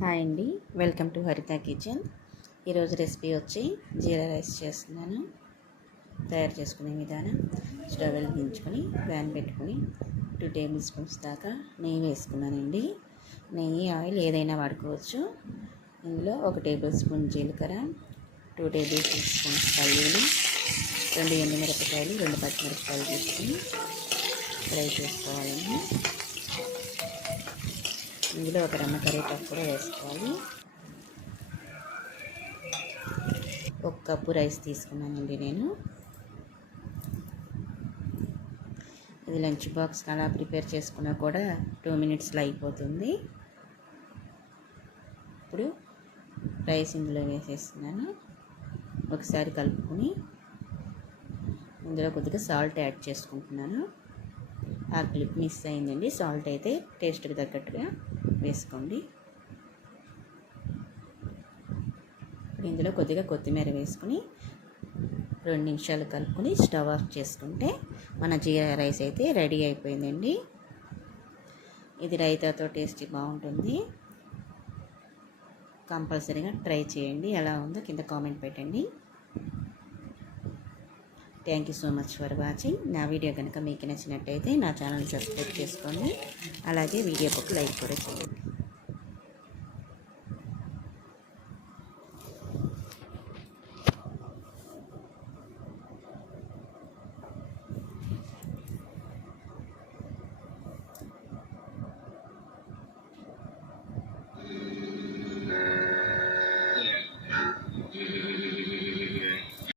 Hi అండి. Welcome to Haritha Kitchen. ఈరోజు recipe వచ్చి జీరా రైస్ చేస్తున్నాను. తయారు చేసుకునే విధానం స్టవ్ వెలిగించుకొని ప్యాన్ పెట్టుకుని టూ టేబుల్ స్పూన్స్ దాకా నెయ్యి వేసుకున్నానండి. నెయ్యి ఆయిల్ ఏదైనా వాడుకోవచ్చు. ఇందులో ఒక టేబుల్ స్పూన్ జీలకర్ర టూ టేబుల్ స్పూన్స్ పల్లీలు రెండు ఎండుమిరపకాయలు రెండు పచ్చిమిరపకాయలు తీసుకుని ఫ్రై చేసుకోవాలండి. ఇందులో ఒక రమ్మ కరేపాకు కూడా వేసుకోవాలి. ఒక కప్పు రైస్ తీసుకున్నానండి నేను. ఇది లంచ్ బాక్స్ అలా ప్రిపేర్ చేసుకున్నా కూడా టూ మినిట్స్లో అయిపోతుంది. ఇప్పుడు రైస్ ఇందులో వేసేస్తున్నాను. ఒకసారి కలుపుకొని ఇందులో కొద్దిగా సాల్ట్ యాడ్ చేసుకుంటున్నాను. ఆ క్లిప్ మిస్ అయిందండి. సాల్ట్ అయితే టేస్ట్కి తగ్గట్టుగా వేసుకోండి. ఇప్పుడు ఇందులో కొద్దిగా కొత్తిమీర వేసుకుని రెండు నిమిషాలు కలుపుకొని స్టవ్ ఆఫ్ చేసుకుంటే మన జీరా రైస్ అయితే రెడీ అయిపోయిందండి. ఇది రైతాతో టేస్టీ బాగుంటుంది. కంపల్సరీగా ట్రై చేయండి. ఎలా ఉందో కింద కామెంట్ పెట్టండి. Thank you so much for watching నా వీడియో కనుక మీకు నచ్చినట్టయితే నా ఛానల్ సబ్స్క్రైబ్ చేసుకోండి. అలాగే వీడియోకి ఒక లైక్ కూడా చేయండి.